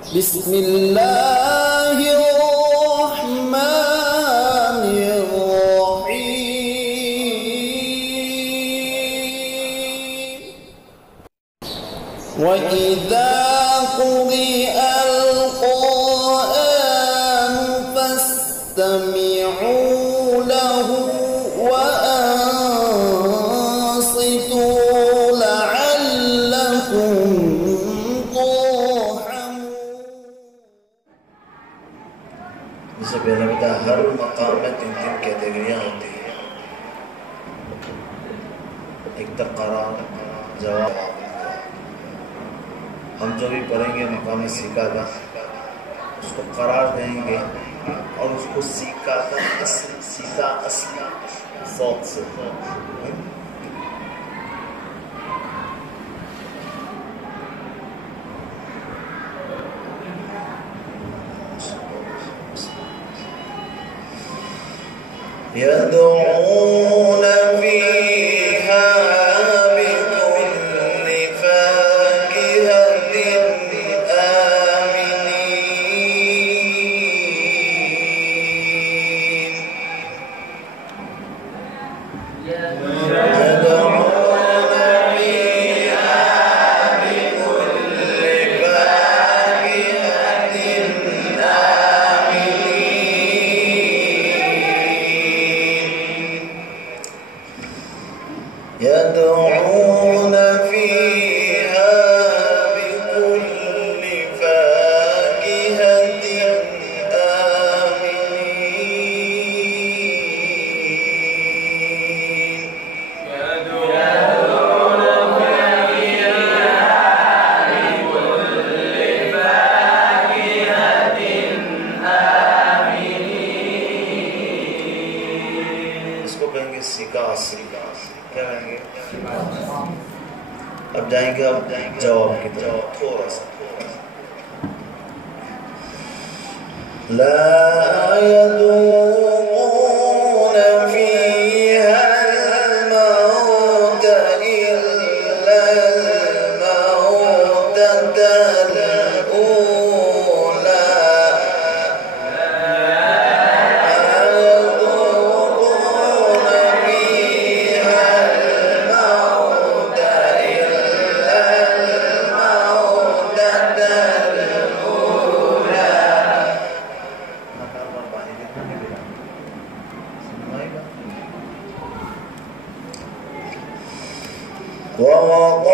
بسم الله الرحمن الرحيم وإذا قرئ القرآن فاستمعوا له وأنصتوا لعلكم इससे पहले बता हर मकाम में 3 कैटेगरियां होती हैं। एक तक़रार जवाब। हम जो भी पढ़ेंगे मकाम सीखा का उसको करार देंगे और उसको सीखा असली सौत से। يدعون فيها بكل فاكهة آمنين يدعون فيها بكل فاكهة آمنين يدعون فيها بكل فاكهة آمنين इसको कहेंगे सीका क्या कहेंगे? अब जाएंगे जवाब की तरफ थोड़ा सा। ला यदूक़ून फ़ीहा अल-मौत इल्ला अल-मौततल ऊला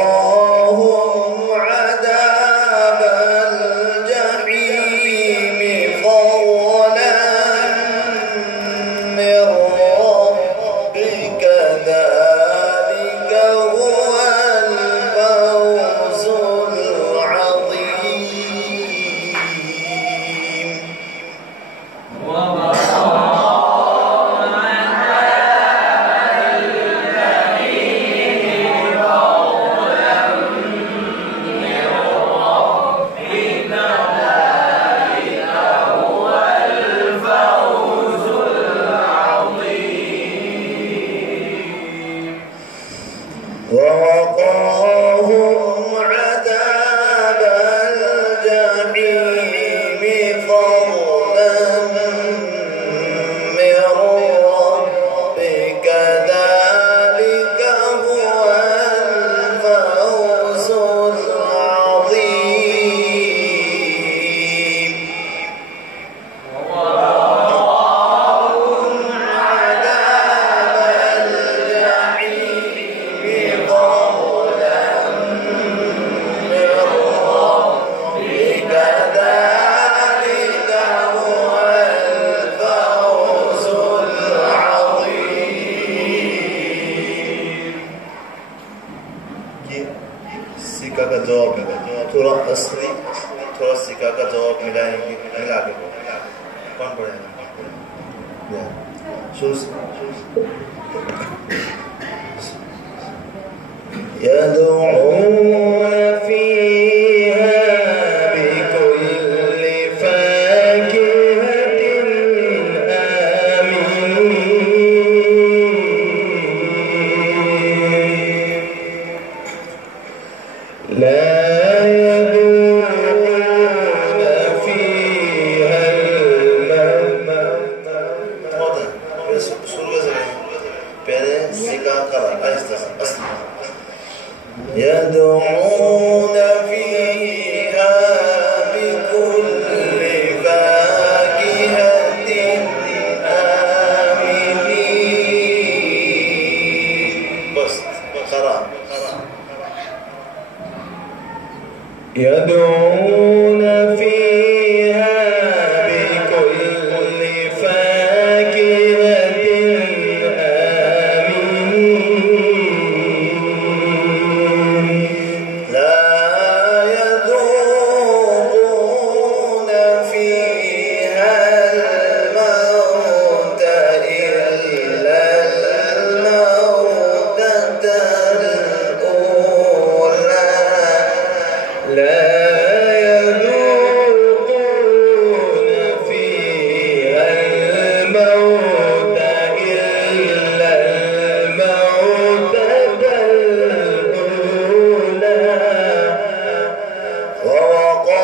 ووقاهم عذاب الجحيم فضلا من ربك ذلك هو الفوز العظيم ووقاهم عذاب الجحيم فضلا من ربك ذلك هو الفوز العظيم ووقاهم عذاب الجحيم فضلا من ربك ذلك هو الفوز العظيم ये सीका का जवाब है। थोड़ा असली थोड़ा सीका का जवाब मिलाएंगे मिला के कौन पढ़ेगा? يدعون فيها بكل فاكهة آمنين لا يذوقون يدعون فيها بكل فاكهة آمنين لا يذوقون فيها الموت إلا الموتة الأولى لا يذوقون فيها الموت إلا الموتة الأولى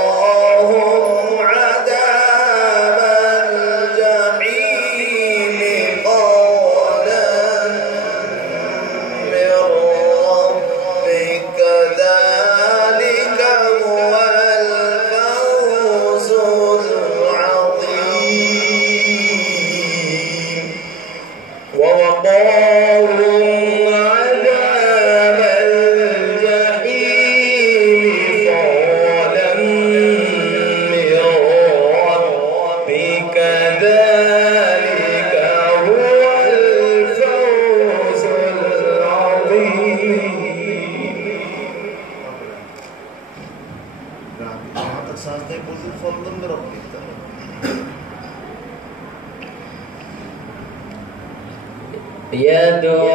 ووقاهم عذاب الجحيم قولا من ربك ذلك هو الفوز العظيم ووقاهم عذاب الجحيم فضلا من ربك ذلك هو الفوز العظيم यहाँ तक सांसते बुजुर्ग फضلا من ربك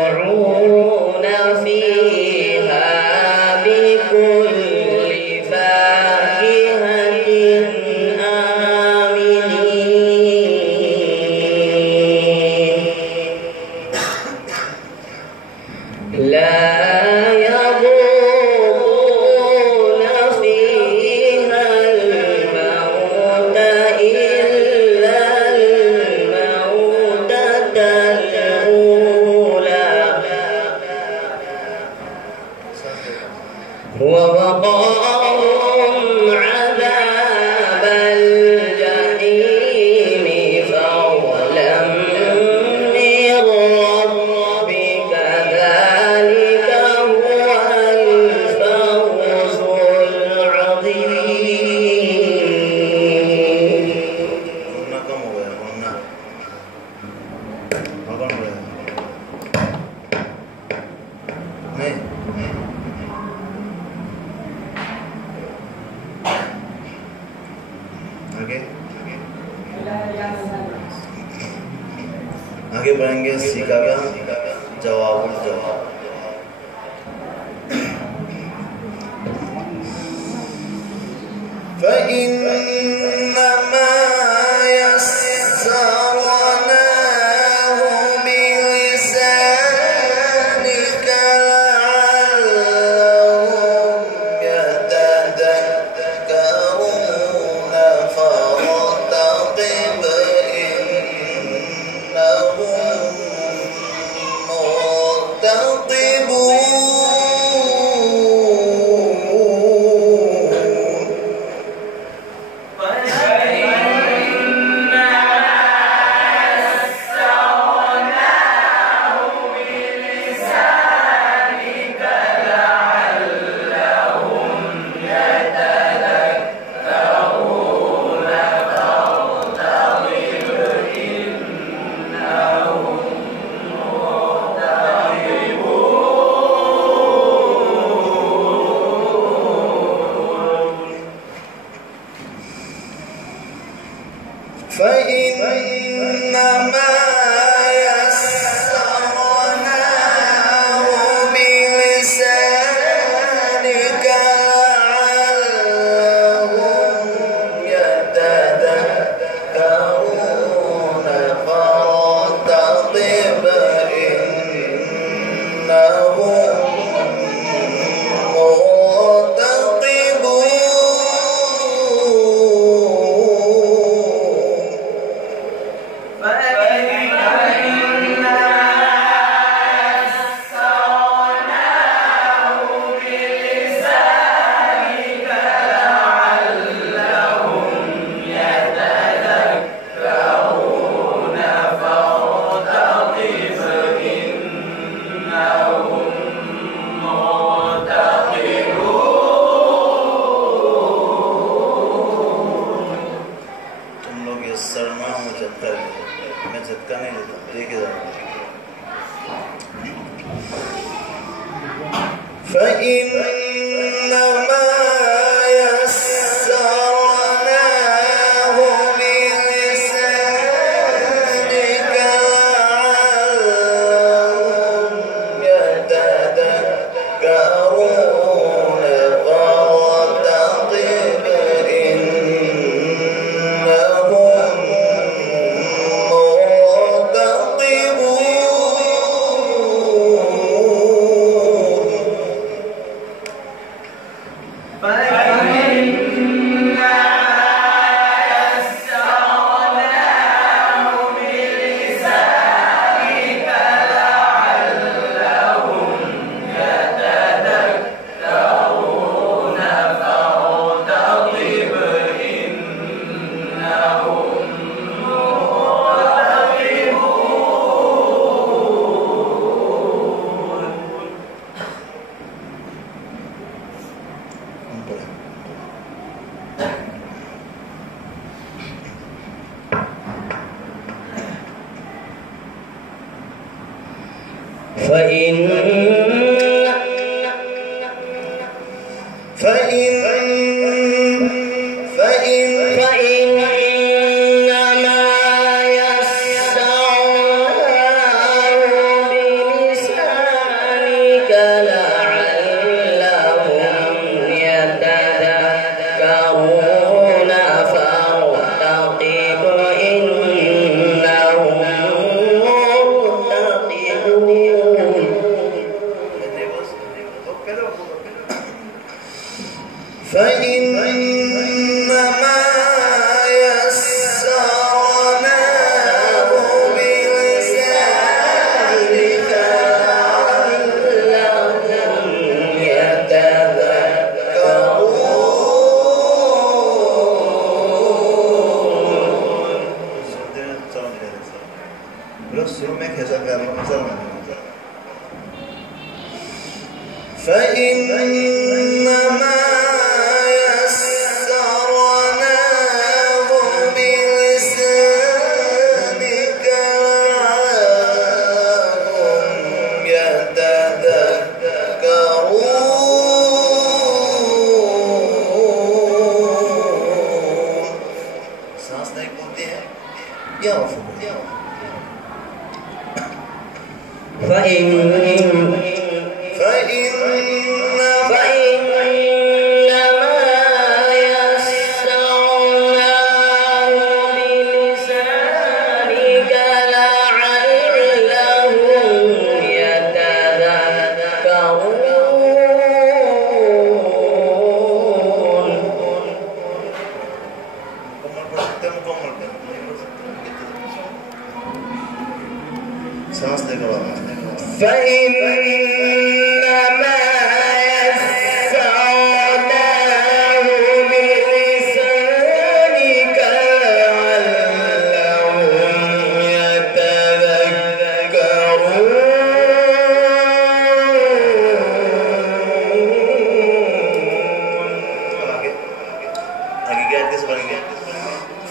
يدعون فيها بكل فاكهة آمنين لا يذوقون فيها الموت إلا الموتة الأولى ووقاهم عذاب الجحيم فضلا من ربك ذلك هو الفوز العظيم रोना कम हो गया रोना भगवान हो गया नहीं आगे आगे बढ़ेंगे सीखा का जवाब जवाब فإنما يسرناه بلسانك لعلهم يتذكرون فارتقب إنهم مرتقبون فإنما يسرناه بلسانك لعلهم يتذكرون فارتقب إنهم مرتقبون كده. فإنما يسرناه بلسانك لعلهم يتذكرون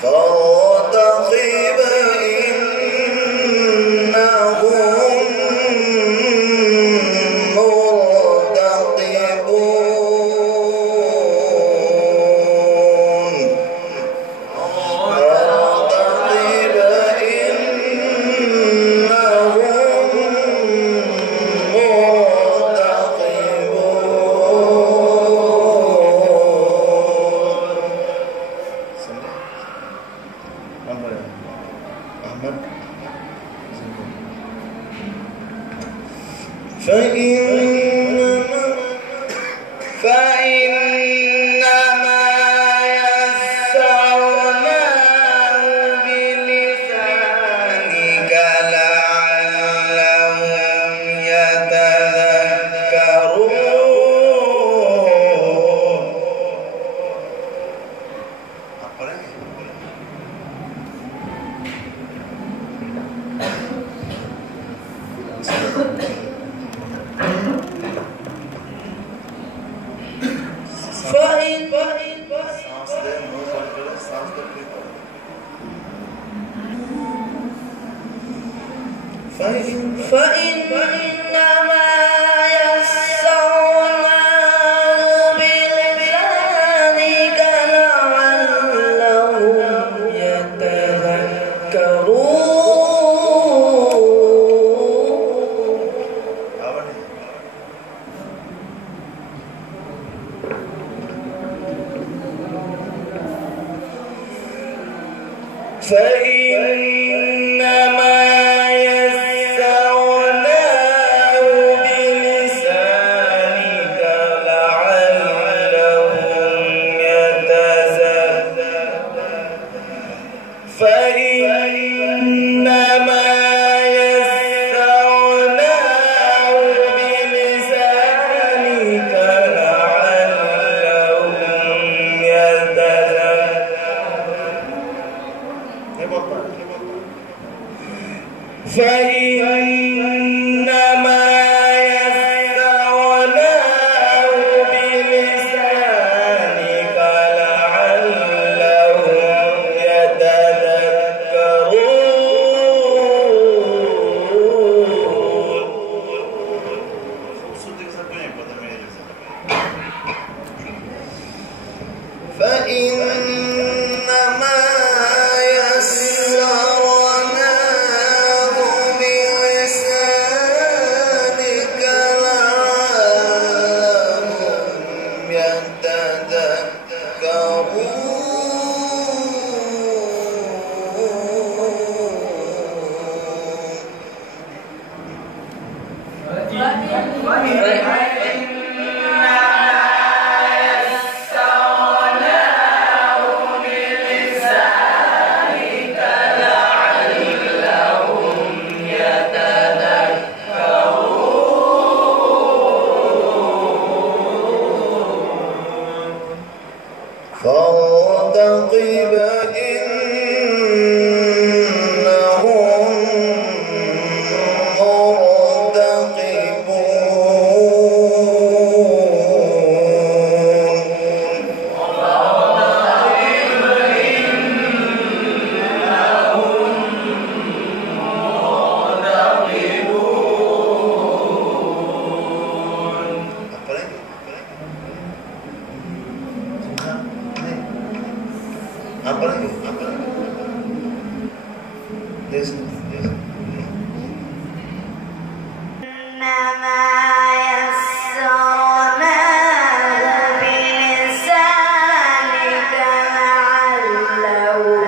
فارتقب إنهم فإنما يسرناه بلسانك لعلهم يتذكرون. فإنما يسرناه بلسانك لعلهم يتذكرون. فإنما يسرناه بلسانك لعلهم يتذكرون. فإنما يسرناه بلسانك لعلهم يتذكرون. فإنما فارتقب إنهم إنما يسرناه بلسانك لعلهم